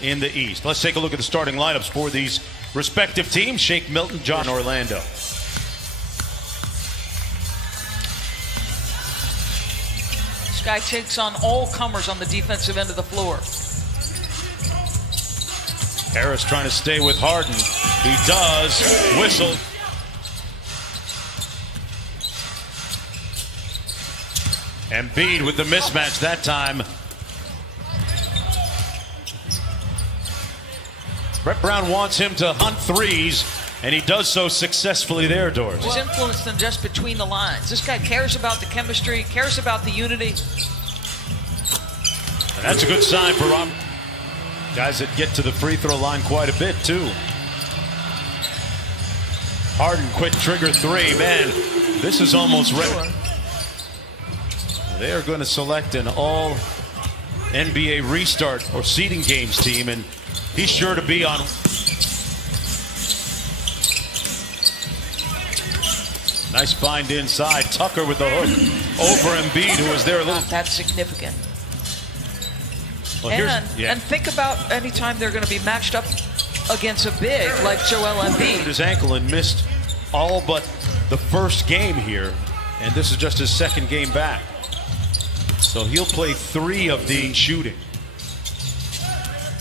in the East. Let's take a look at the starting lineups for these respective teams. Shake Milton, John Orlando. This guy takes on all comers on the defensive end of the floor. Harris trying to stay with Harden. He does. Whistle. Embiid with the mismatch that time. Brett Brown wants him to hunt threes, and he does so successfully there, Doris. He's influenced them just between the lines. This guy cares about the chemistry, cares about the unity. And that's a good sign for Rob. Guys that get to the free throw line quite a bit, too. Harden, quick trigger three. Man, this is almost ready. They are going to select an all NBA restart or seeding games team, and he's sure to be on. Nice bind inside. Tucker with the hook over Embiid, who was there a little. That's significant. Well, and think about any time they're going to be matched up against a big like Joel Embiid. His ankle and missed all but the first game here, and this is just his second game back. So he'll play 3 of the shooting.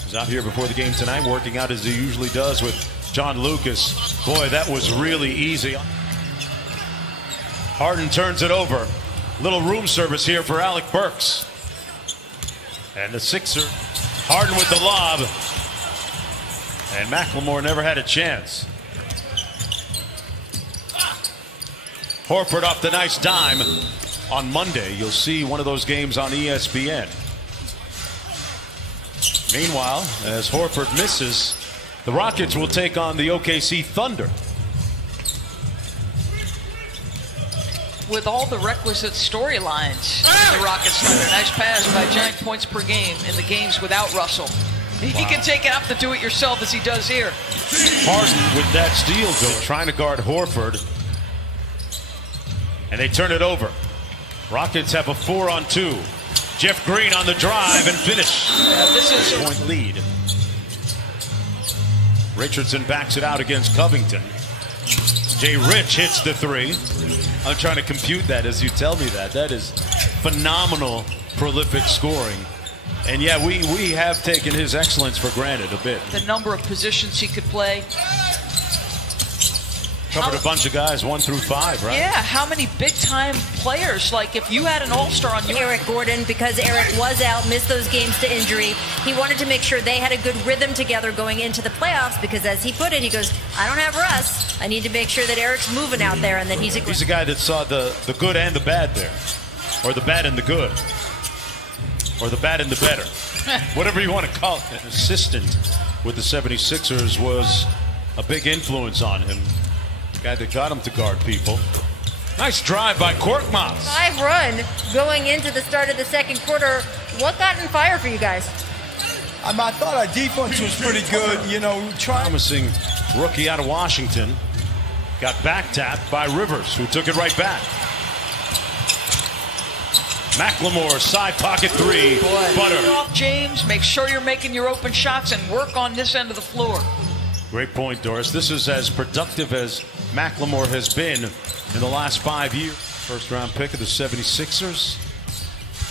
He's out here before the game tonight, working out as he usually does with John Lucas. Boy, that was really easy. Harden turns it over. Little room service here for Alec Burks. And the Sixer, Harden with the lob. And McLemore never had a chance. Horford off the nice dime. On Monday, you'll see one of those games on ESPN. Meanwhile, as Horford misses, the Rockets will take on the OKC Thunder. With all the requisite storylines in the Rockets Thunder. Nice pass by giant points per game in the games without Russell. He can take it up to do it yourself as he does here. Harden with that steal, though, trying to guard Horford. And they turn it over. Rockets have a 4-on-2. Jeff Green on the drive and finish. This is a point lead. Richardson backs it out against Covington. Jay Rich hits the 3. I'm trying to compute that as you tell me that. That is phenomenal, prolific scoring. And yeah, we have taken his excellence for granted a bit. The number of positions he could play. Covered a bunch of guys 1 through 5, right? Yeah, how many big-time players? Like, if you had an all-star on your... Eric Gordon, because Eric was out, missed those games to injury. He wanted to make sure they had a good rhythm together going into the playoffs because, as he put it, he goes, I don't have Russ. I need to make sure that Eric's moving out there and that he's a guy that saw the good and the bad there. Or the bad and the good. Or the bad and the better. Whatever you want to call it. An assistant with the 76ers was a big influence on him. Guy that got him to guard people. Nice drive by Korkmaz. 5 run going into the start of the second quarter. What got in fire for you guys? I thought our defense was pretty good. You know, promising rookie out of Washington. Got back tapped by Rivers, who took it right back. McLemore, side pocket 3. Butter. Off James, make sure you're making your open shots and work on this end of the floor. Great point, Doris. This is as productive as McLemore has been in the last 5 years. First round pick of the 76ers.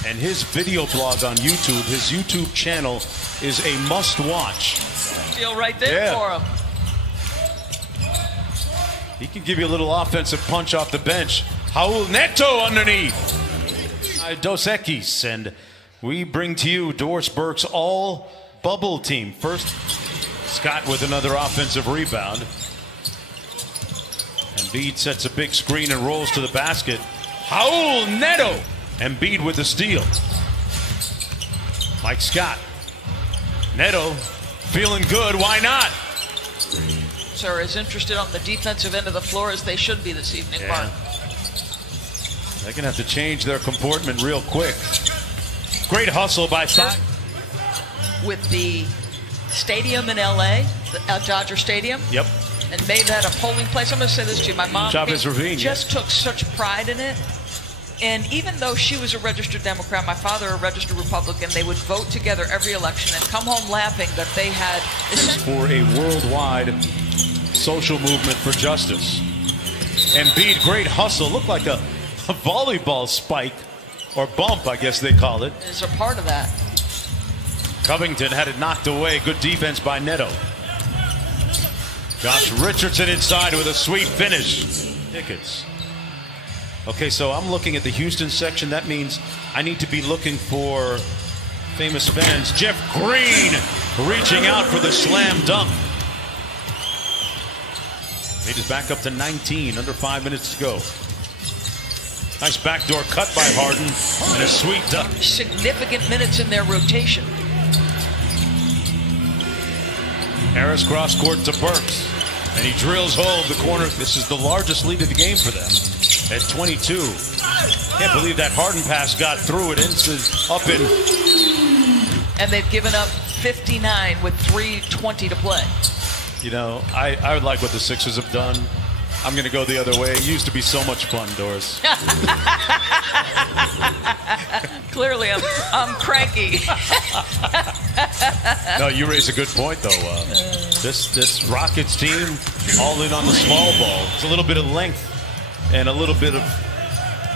And his video blog on YouTube, his YouTube channel, is a must watch. Deal right there for him. He can give you a little offensive punch off the bench. Raul Neto underneath. Dos Equis. And we bring to you Doris Burke's all bubble team. First, Scott with another offensive rebound. Embiid sets a big screen and rolls to the basket. Raul Neto. Embiid with the steal. Mike Scott. Neto feeling good. Why not? Sir is interested on the defensive end of the floor as they should be this evening, Mark. They're going to have to change their comportment real quick. Great hustle by Scott. With the stadium in LA, Dodger Stadium. Yep. And made that a polling place. I'm going to say this to you. My mom just took such pride in it. And even though she was a registered Democrat, my father a registered Republican, they would vote together every election and come home laughing that they had... For a worldwide social movement for justice. Embiid, great hustle. Looked like a volleyball spike, or bump, I guess they call it. Is a part of that. Covington had it knocked away. Good defense by Neto. Josh Richardson inside with a sweet finish. Tickets. Okay, so I'm looking at the Houston section. That means I need to be looking for famous fans. Jeff Green reaching out for the slam dunk. They just back up to 19, under 5 minutes to go. Nice backdoor cut by Harden and a sweet dunk. Significant minutes in their rotation. Harris cross court to Burks, and he drills home the corner. This is the largest lead of the game for them at 22. Can't believe that Harden pass got through it. It's up in. And they've given up 59 with 3:20 to play. You know, I would like what the Sixers have done. I'm going to go the other way. It used to be so much fun, Doris. Clearly, I'm cranky. No, you raise a good point, though. This Rockets team, all in on the small ball. It's a little bit of length and a little bit of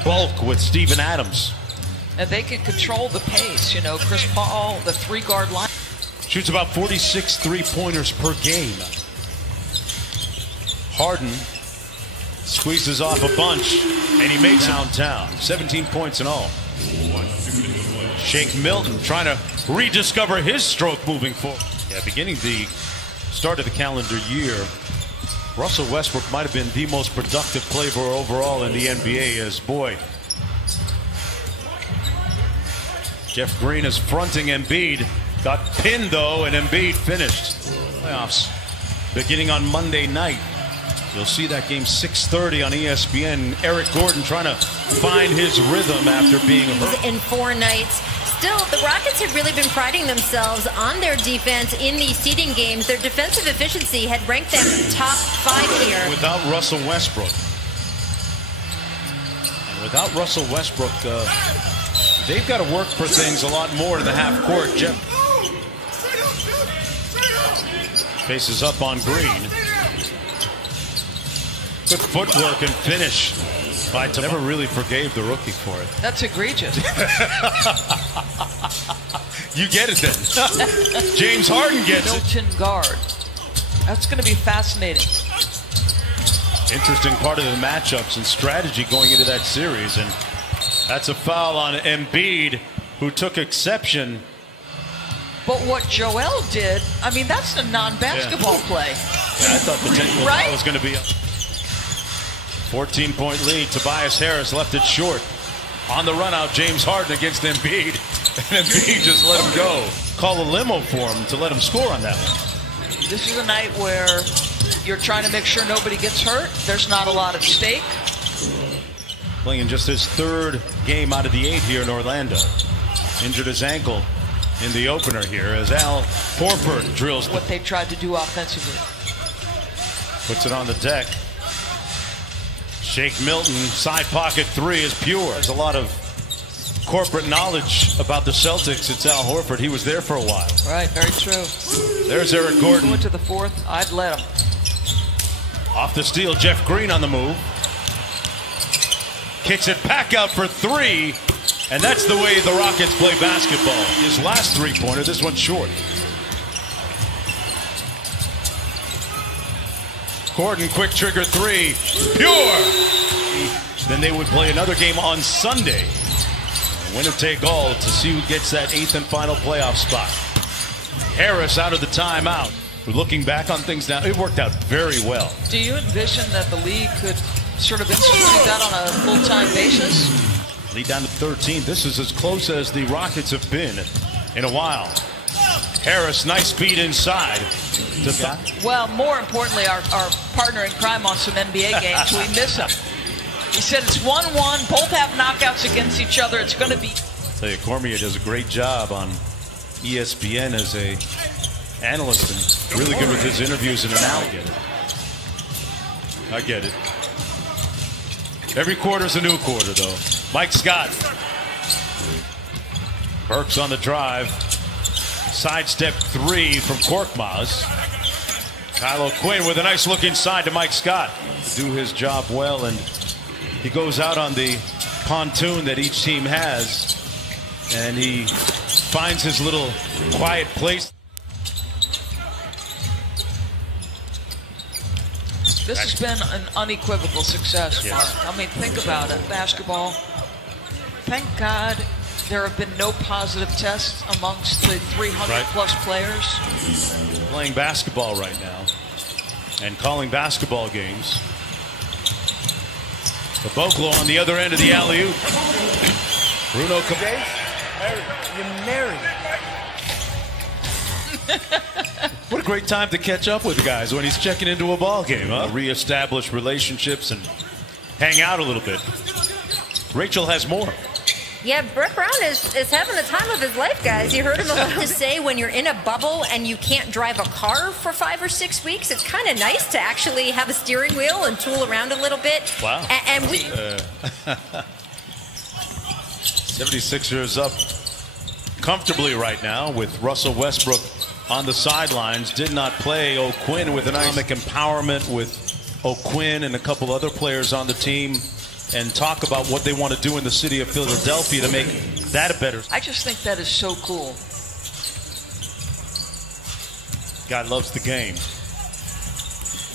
bulk with Steven Adams. And they can control the pace. You know, Chris Paul, the three-guard line. Shoots about 46 three-pointers per game. Harden squeezes off a bunch, and he makes downtown. 17 points in all. Shake Milton trying to rediscover his stroke moving forward. Yeah, beginning the start of the calendar year, Russell Westbrook might have been the most productive player overall in the NBA as, boy, Jeff Green is fronting Embiid. Got pinned, though, and Embiid finished. Playoffs beginning on Monday night. You'll see that game 6:30 on ESPN. Eric Gordon trying to find his rhythm after being hurt. In 4 nights. Still, the Rockets have really been priding themselves on their defense in these seeding games. Their defensive efficiency had ranked them top 5 here. Without Russell Westbrook. And without Russell Westbrook, they've got to work for things a lot more in the half court. Jeff faces up on Green. Good footwork and finish by Never really forgave the rookie for it. That's egregious. You get it then. James Harden gets Milton guard. That's going to be fascinating. Interesting part of the matchups and strategy going into that series. And that's a foul on Embiid, who took exception. But what Joel did, I mean, that's a non-basketball play. Yeah, I thought the technical foul was going to be up. 14-point lead. Tobias Harris left it short. On the run out, James Harden against Embiid. And Embiid just let him go. Call a limo for him to let him score on that one. This is a night where you're trying to make sure nobody gets hurt. There's not a lot at stake. Playing just his 3rd game out of the 8 here in Orlando. Injured his ankle in the opener here as Horford drills. What they tried to do offensively. Puts it on the deck. Shake Milton, side pocket 3 is pure. There's a lot of corporate knowledge about the Celtics. It's Al Horford. He was there for a while. Right, very true. There's Eric Gordon. Going to the 4th, I'd let him. Off the steal, Jeff Green on the move. Kicks it back out for 3. And that's the way the Rockets play basketball. His last 3-pointer, this one's short. Gordon, quick trigger 3, pure! Then they would play another game on Sunday. Winner take all to see who gets that 8th and final playoff spot. Harris out of the timeout. We're looking back on things now. It worked out very well. Do you envision that the league could sort of institute that on a full-time basis? Lead down to 13. This is as close as the Rockets have been in a while. Harris, nice feed inside. Well, more importantly, our partner in crime on some NBA games, we miss him. He said it's 1-1, both have knockouts against each other. It's going to be... I'll tell you, Cormier does a great job on ESPN as a analyst and really good with his interviews and analysis. I get it. Every quarter's a new quarter, though. Mike Scott. Burks on the drive. Sidestep three from Korkmaz. Kylo Quinn with a nice look inside to Mike Scott to do his job well, and he goes out on the pontoon that each team has, and he finds his little quiet place. This has been an unequivocal success, Mark. Yes. I mean, think about it. Basketball. Thank God there have been no positive tests amongst the 300-plus players. Playing basketball right now and calling basketball games. Caboclo on the other end of the alley-oop. Bruno Caboclo. You're married. What a great time to catch up with the guys when he's checking into a ball game, huh? Reestablish relationships and hang out a little bit. Rachel has more. Yeah, Brett Brown is having the time of his life, guys. You heard him alone to say when you're in a bubble and you can't drive a car for 5 or 6 weeks, it's kind of nice to actually have a steering wheel and tool around a little bit. Wow. And we 76ers up comfortably right now with Russell Westbrook on the sidelines. Did not play. O'Quinn with economic empowerment with O'Quinn and a couple other players on the team, and talk about what they want to do in the city of Philadelphia to make that a better. I just think that is so cool. God loves the game.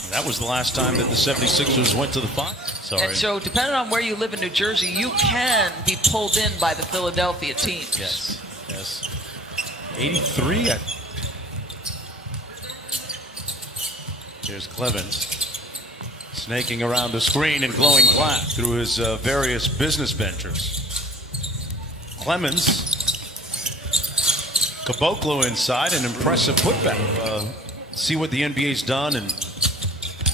That was the last time that the 76ers went to the final. Sorry. And so, depending on where you live in New Jersey, you can be pulled in by the Philadelphia teams. Yes. Yes. 83. Here's Clemens. Snaking around the screen and glowing black through his various business ventures. Clemens. Caboclo inside, an impressive putback. See what the NBA's done, and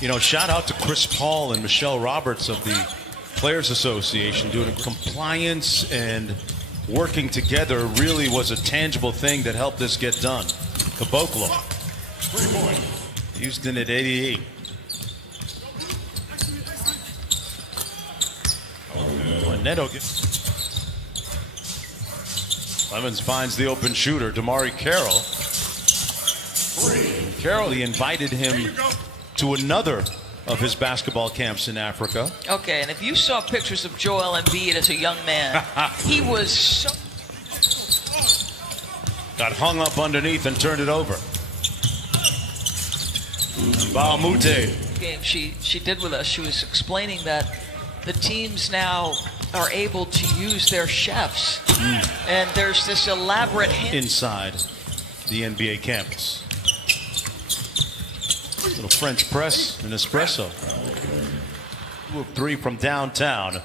you know, shout out to Chris Paul and Michelle Roberts of the Players Association. Doing compliance and working together really was a tangible thing that helped this get done. Caboclo. Houston at 88. Neto Clemens finds the open shooter, Damari Carroll. Carroll, he invited him to another of his basketball camps in Africa. Okay, and if you saw pictures of Joel Embiid as a young man, he was so... Got hung up underneath and turned it over. Bahamute. Game she did with us, she was explaining that the teams now are able to use their chefs, and there's this elaborate inside the NBA campus. Little French press and espresso. 2 of 3 from downtown.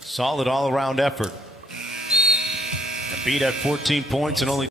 Solid all-around effort. Embiid at 14 points and only